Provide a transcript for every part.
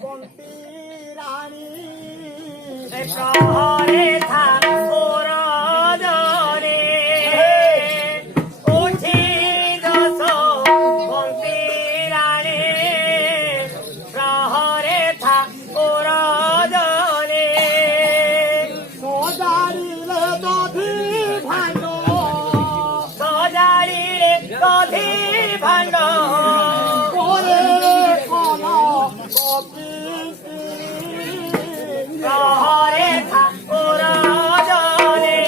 বন্তি রানী প্রহরে ঠাকুর জনে উঠি দশ বন্তি রানী প্রহরে ঠাকুর জনে সজারিলে দধি ভাঙ সজারিলে দধি ভাঙ করে কোন কপিসি প্রহরে ঠাকুর জনে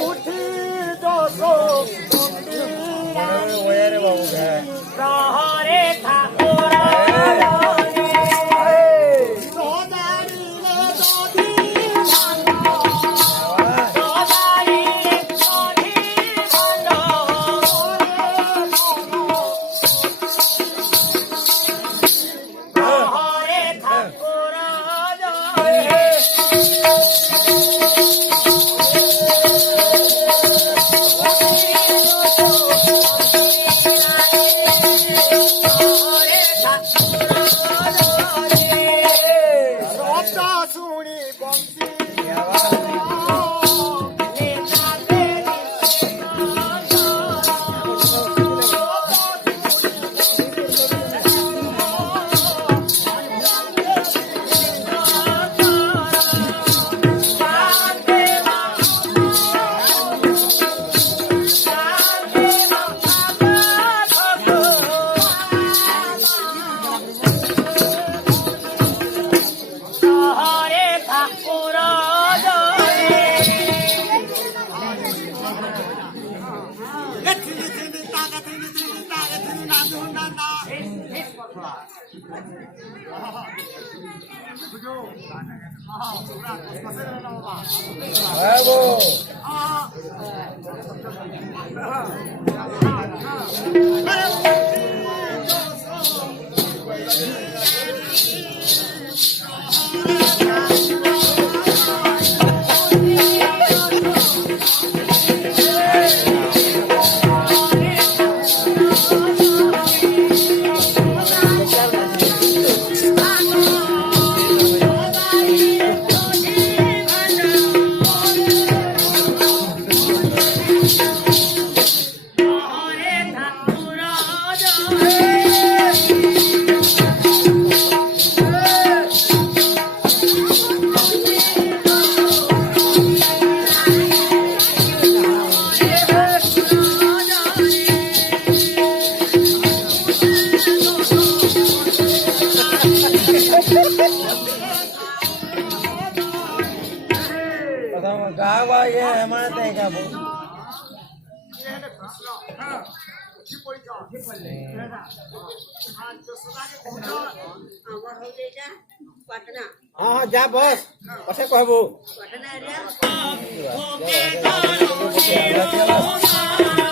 উঠি দোষ বন্তি রানী প্রহরে ঠাকুর জনে সজারিলে দধি ভাঙ সজারিলে দধি ভাঙ প্রহরে ঠাকুর জনে প্রহরে ঠাকুর জনে শব্দ শুনি বন্তি শহরে ঠাকুর জনে শহরে ঠাকুর জনে गावा ये हमारे देगा वो हाँ जा बस पछे कहबो ठाकुर